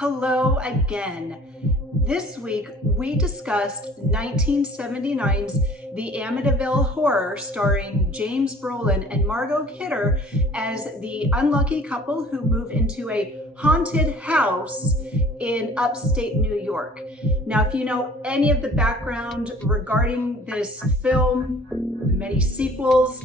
Hello again. This week we discussed 1979's The Amityville Horror, starring James Brolin and Margot Kidder as the unlucky couple who move into a haunted house in upstate New York. Now, if you know any of the background regarding this film, the many sequels,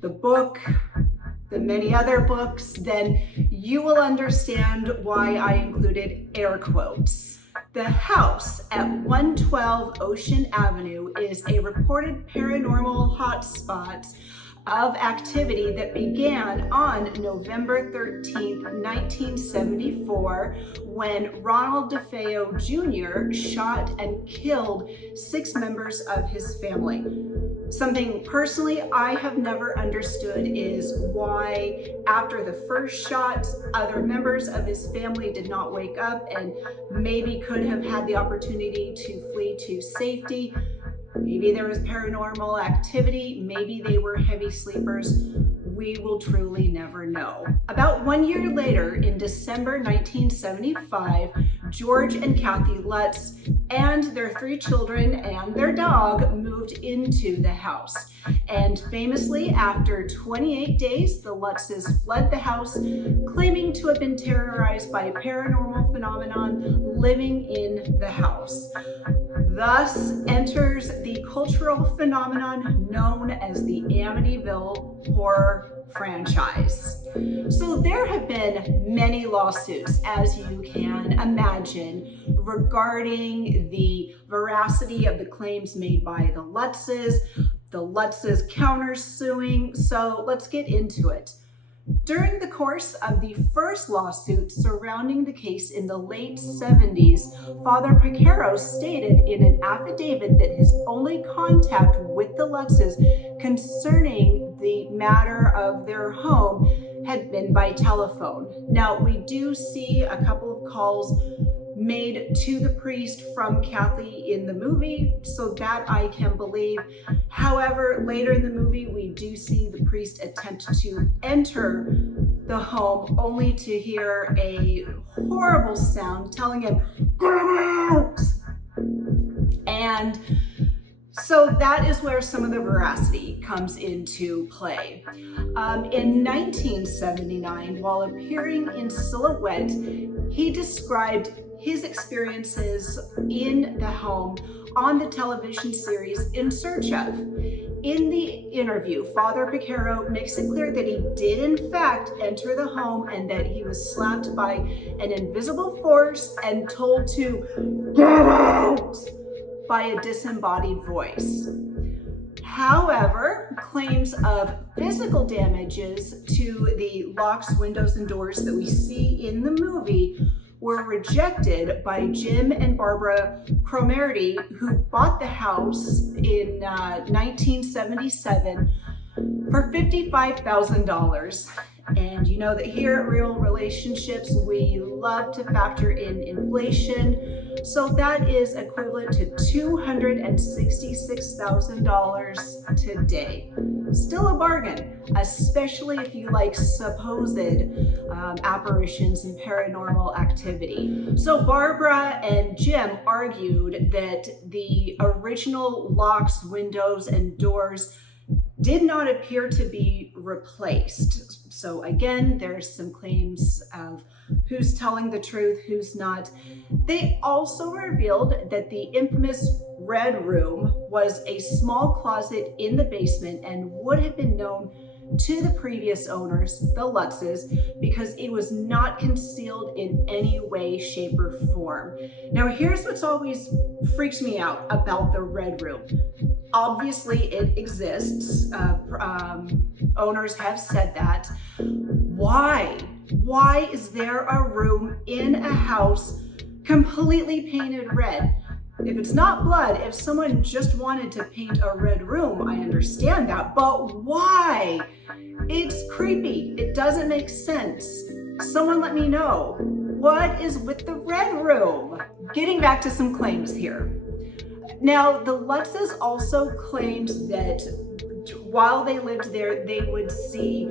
the book, the many other books, then you will understand why I included air quotes. The house at 112 Ocean Avenue is a reported paranormal hotspot of activity that began on November 13th, 1974, when Ronald DeFeo Jr. shot and killed 6 members of his family. Something personally I have never understood is why, after the first shot, other members of his family did not wake up and maybe could have had the opportunity to flee to safety. Maybe there was paranormal activity, maybe they were heavy sleepers. We will truly never know. About 1 year later, in December 1975, George and Kathy Lutz and their 3 children and their dog moved into the house. And famously, after 28 days, the Lutzes fled the house, claiming to have been terrorized by a paranormal phenomenon living in the house. Thus enters the cultural phenomenon known as the Amityville horror franchise. So there have been many lawsuits, as you can imagine, regarding the veracity of the claims made by the Lutzes countersuing. So let's get into it. During the course of the first lawsuit surrounding the case in the late 70s, Father Picaro stated in an affidavit that his only contact with the Lutzes concerning the matter of their home had been by telephone. Now, we do see a couple of calls made to the priest from Kathy in the movie, so that I can believe. However, later in the movie, we do see the priest attempt to enter the home only to hear a horrible sound telling him, "Get out!" And so that is where some of the veracity comes into play. In 1979, while appearing in silhouette, he described his experiences in the home on the television series In Search Of. In the interview, Father Picaro makes it clear that he did in fact enter the home and that he was slapped by an invisible force and told to "get out" by a disembodied voice. However, claims of physical damages to the locks, windows, and doors that we see in the movie were rejected by Jim and Barbara Cromartie, who bought the house in 1977 for $55,000. And you know that here at Real Relationships, we love to factor in inflation. So that is equivalent to $266,000 today. Still a bargain, especially if you like supposed apparitions and paranormal activity. So Barbara and Jim argued that the original locks, windows, and doors did not appear to be replaced. So again, there's some claims of who's telling the truth, who's not. They also revealed that the infamous Red Room was a small closet in the basement and would have been known to the previous owners, the Lutzes, because it was not concealed in any way, shape, or form. Now, here's what's always freaks me out about the Red Room. Obviously, it exists. Owners have said that. Why? Why is there a room in a house completely painted red? If it's not blood, if someone just wanted to paint a red room, I understand that, but why? It's creepy. It doesn't make sense. Someone let me know. What is with the Red Room? Getting back to some claims here. Now, the Lutzes also claimed that while they lived there, they would see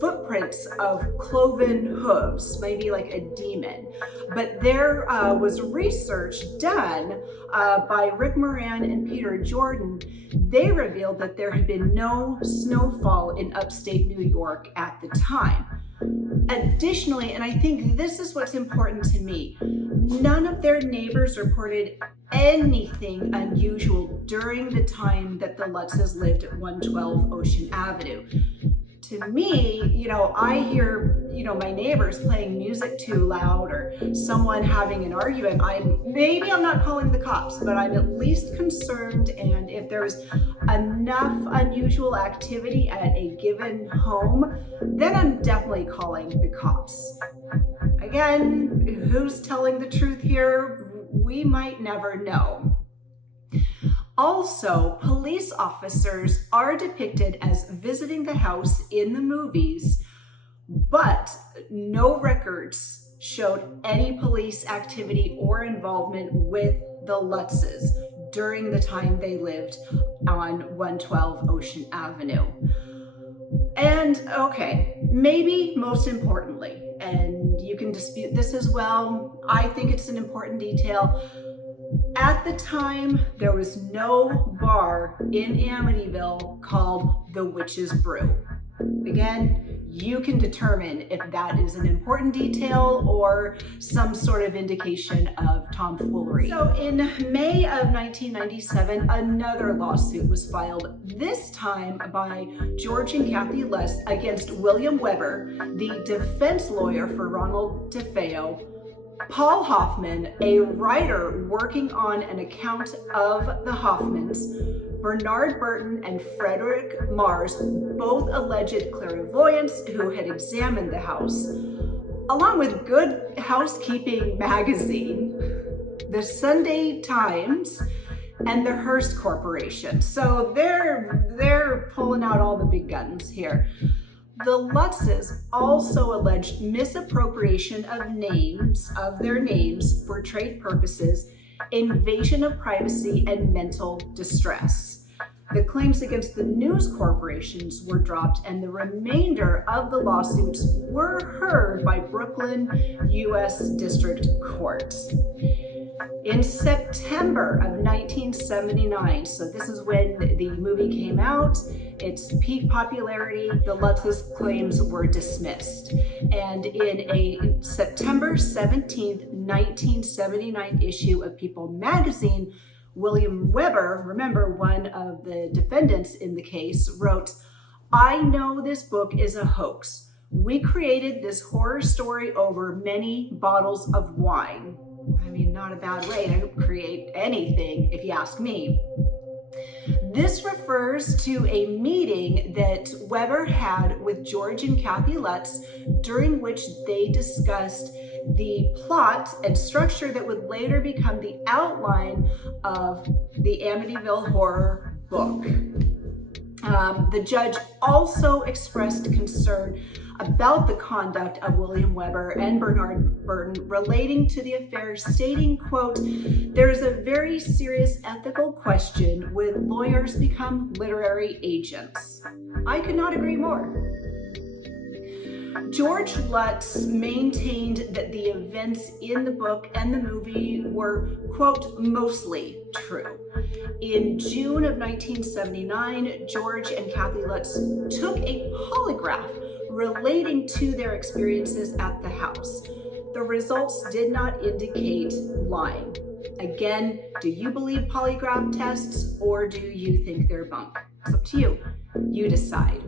footprints of cloven hooves, maybe like a demon. But there was research done by Rick Moran and Peter Jordan. They revealed that there had been no snowfall in upstate New York at the time. Additionally, and I think this is what's important to me, none of their neighbors reported anything unusual during the time that the Lutzes lived at 112 Ocean Avenue. To me, I hear, my neighbors playing music too loud or someone having an argument. Maybe I'm not calling the cops, but I'm at least concerned. And if there's enough unusual activity at a given home, then I'm definitely calling the cops. Again, who's telling the truth here? We might never know. Also, police officers are depicted as visiting the house in the movies, but no records showed any police activity or involvement with the Lutzes during the time they lived on 112 Ocean Avenue. And okay, maybe most importantly, and you can dispute this as well, I think it's an important detail. At the time, there was no bar in Amityville called the Witch's Brew. Again, you can determine if that is an important detail or some sort of indication of tomfoolery. So in May of 1997, another lawsuit was filed, this time by George and Kathy Lutz against William Weber, the defense lawyer for Ronald DeFeo, Paul Hoffman, a writer working on an account of the Hoffmans, Bernard Burton and Frederick Mars, both alleged clairvoyants who had examined the house, along with Good Housekeeping magazine, the Sunday Times, and the Hearst Corporation. So they're pulling out all the big guns here. The Lutzes also alleged misappropriation of their names for trade purposes, invasion of privacy, and mental distress. The claims against the news corporations were dropped, and the remainder of the lawsuits were heard by Brooklyn U.S. District Court. In September of 1979, so this is when the movie came out, its peak popularity, the Lutzes' claims were dismissed. And in a September 17th, 1979 issue of People magazine, William Weber, remember one of the defendants in the case, wrote, "I know this book is a hoax. We created this horror story over many bottles of wine." I mean, not a bad way to create anything, if you ask me. This refers to a meeting that Weber had with George and Kathy Lutz, during which they discussed the plot and structure that would later become the outline of the Amityville horror book. The judge also expressed concern about the conduct of William Weber and Bernard Burton relating to the affair, stating, quote, "There is a very serious ethical question when lawyers become literary agents." I could not agree more. George Lutz maintained that the events in the book and the movie were, quote, "mostly true." In June of 1979, George and Kathy Lutz took a polygraph relating to their experiences at the house. The results did not indicate lying. Again, do you believe polygraph tests or do you think they're bunk? It's up to you. You decide.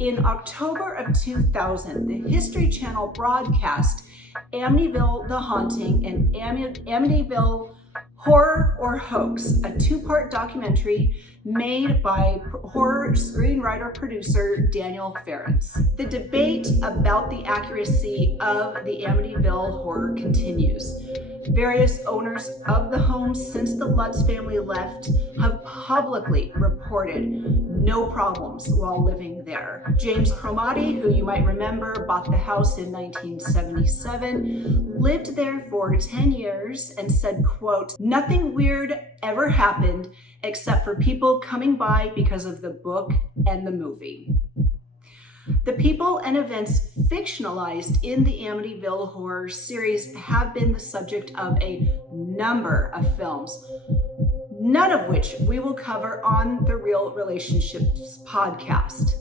In October of 2000, the History Channel broadcast Amityville: The Haunting and Amityville: Horror or Hoax, a two-part documentary made by horror screenwriter-producer Daniel Ferrens. The debate about the accuracy of the Amityville horror continues. Various owners of the homes since the Lutz family left have publicly reported no problems while living there. James Cromartie, who you might remember bought the house in 1977, lived there for 10 years and said, quote, "Nothing weird ever happened except for people coming by because of the book and the movie." The people and events fictionalized in the Amityville horror series have been the subject of a number of films, none of which we will cover on the Real Relationships podcast.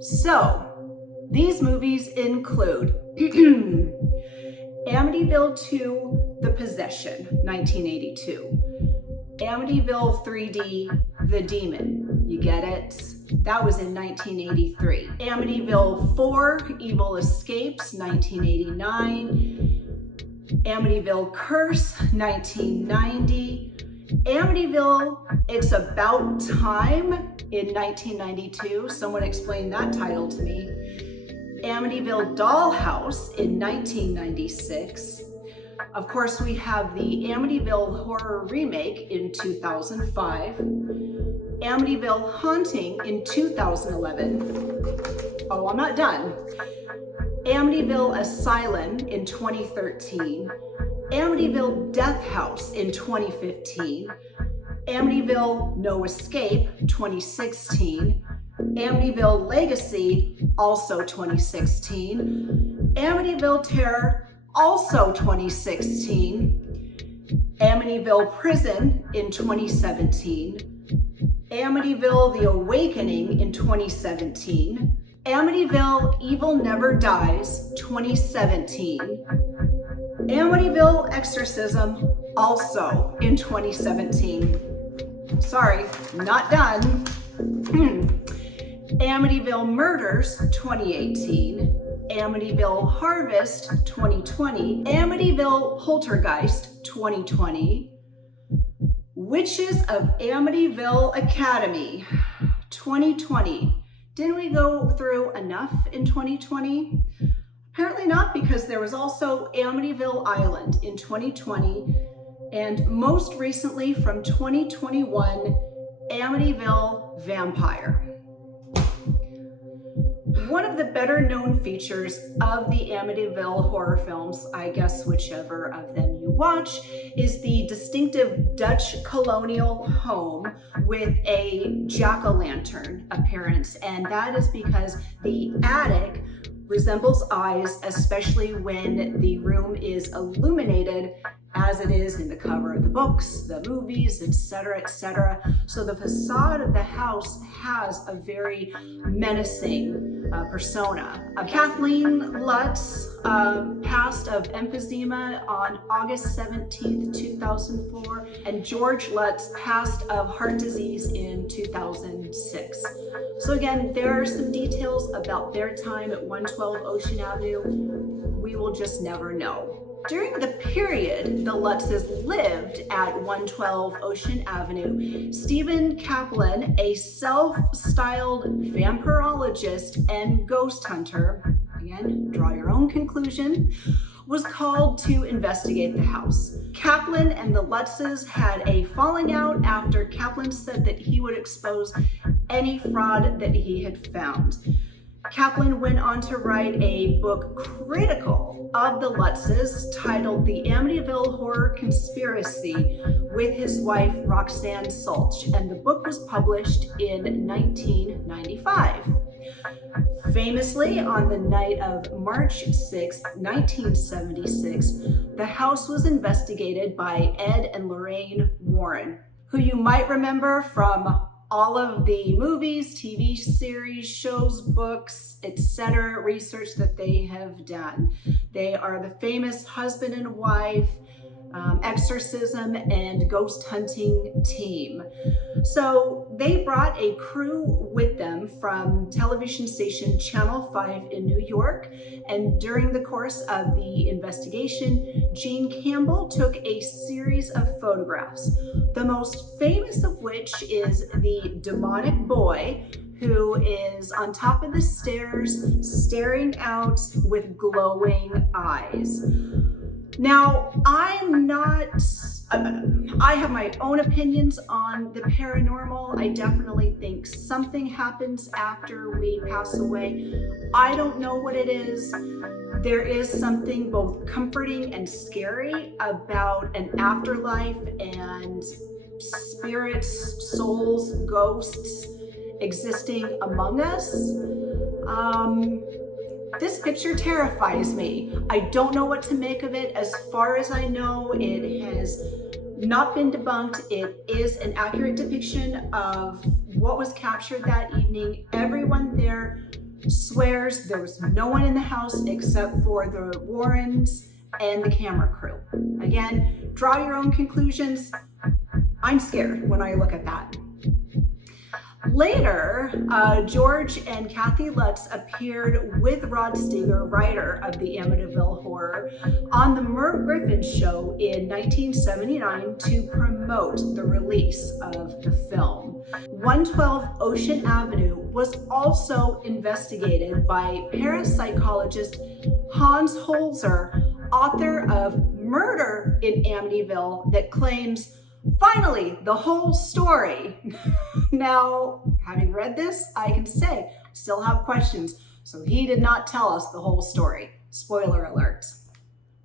So, these movies include Amityville 2, The Possession, 1982. Amityville 3D, The Demon. You get it? That was in 1983. Amityville 4, Evil Escapes, 1989. Amityville Curse, 1990. Amityville, It's About Time in 1992. Someone explained that title to me. Amityville Dollhouse in 1996. Of course, we have the Amityville horror remake in 2005. Amityville Haunting in 2011. Oh, I'm not done. Amityville Asylum in 2013. Amityville Death House in 2015. Amityville No Escape 2016. Amityville Legacy, also 2016. Amityville Terror, also 2016. Amityville Prison in 2017. Amityville The Awakening in 2017. Amityville Evil Never Dies, 2017. Amityville Exorcism, also in 2017. Sorry, not done. Amityville Murders, 2018. Amityville Harvest, 2020. Amityville Poltergeist, 2020. Witches of Amityville Academy, 2020. Didn't we go through enough in 2020? Apparently not, because there was also Amityville Island in 2020, and most recently from 2021, Amityville Vampire. One of the better known features of the Amityville horror films, I guess whichever of them you watch, is the distinctive Dutch colonial home with a jack-o'-lantern appearance, and that is because the attic resembles eyes, especially when the room is illuminated, as it is in the cover of the books, the movies, etc., etc. So the facade of the house has a very menacing persona. Kathleen Lutz passed of emphysema on August 17th, 2004, and George Lutz passed of heart disease in 2006. So again, there are some details about their time at 112 Ocean Avenue. We will just never know. During the period the Lutzes lived at 112 Ocean Avenue, Stephen Kaplan, a self-styled vampirologist and ghost hunter, again, draw your own conclusion, was called to investigate the house. Kaplan and the Lutzes had a falling out after Kaplan said that he would expose any fraud that he had found. Kaplan went on to write a book critical of the Lutzes titled The Amityville Horror Conspiracy with his wife Roxanne Sulch, and the book was published in 1995. Famously, on the night of March 6, 1976, the house was investigated by Ed and Lorraine Warren, who you might remember from all of the movies, TV series, shows, books, etc., research that they have done. They are the famous husband and wife, exorcism and ghost hunting team. So they brought a crew with them from television station Channel 5 in New York, and during the course of the investigation, Gene Campbell took a series of photographs, the most famous of which is the demonic boy who is on top of the stairs staring out with glowing eyes. Now, I have my own opinions on the paranormal. I definitely think something happens after we pass away. I don't know what it is. There is something both comforting and scary about an afterlife and spirits, souls, ghosts, existing among us. This picture terrifies me. I don't know what to make of it. As far as I know, it has not been debunked. It is an accurate depiction of what was captured that evening. Everyone there swears there was no one in the house except for the Warrens and the camera crew. Again, draw your own conclusions. I'm scared when I look at that. Later, George and Kathy Lutz appeared with Rod Steiger, writer of the Amityville Horror, on the Merv Griffin Show in 1979 to promote the release of the film. 112 Ocean Avenue was also investigated by parapsychologist Hans Holzer, author of Murder in Amityville, that claims, finally, the whole story. Now, having read this, I can say, still have questions. So he did not tell us the whole story. Spoiler alert.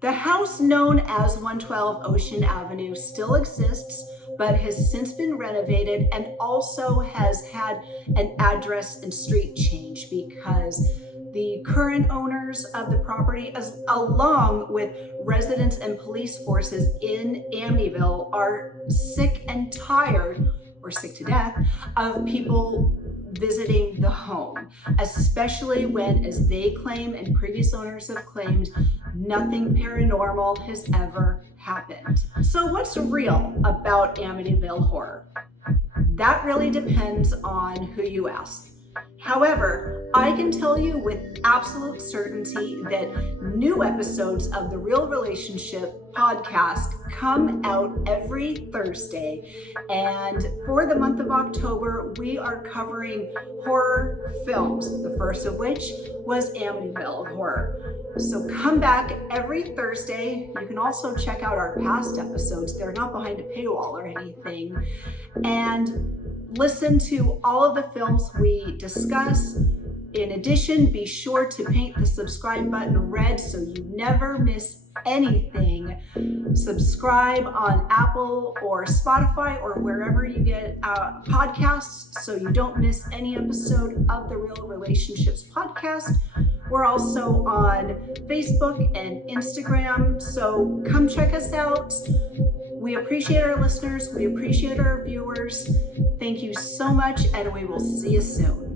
The house known as 112 Ocean Avenue still exists, but has since been renovated and also has had an address and street change because the current owners of the property, along with residents and police forces in Amityville, are sick and tired, or sick to death, of people visiting the home, especially when, as they claim and previous owners have claimed, nothing paranormal has ever happened. So what's real about Amityville Horror? That really depends on who you ask. However, I can tell you with absolute certainty that new episodes of the Real Relationship podcast come out every Thursday. And for the month of October, we are covering horror films, the first of which was Amityville Horror. So come back every Thursday. You can also check out our past episodes. They're not behind a paywall or anything. And listen to all of the films we discuss. In addition, be sure to paint the subscribe button red so you never miss anything. Subscribe on Apple or Spotify or wherever you get podcasts so you don't miss any episode of the Real Relationships podcast. We're also on Facebook and Instagram, so come check us out. We appreciate our listeners. We appreciate our viewers. Thank you so much, and we will see you soon.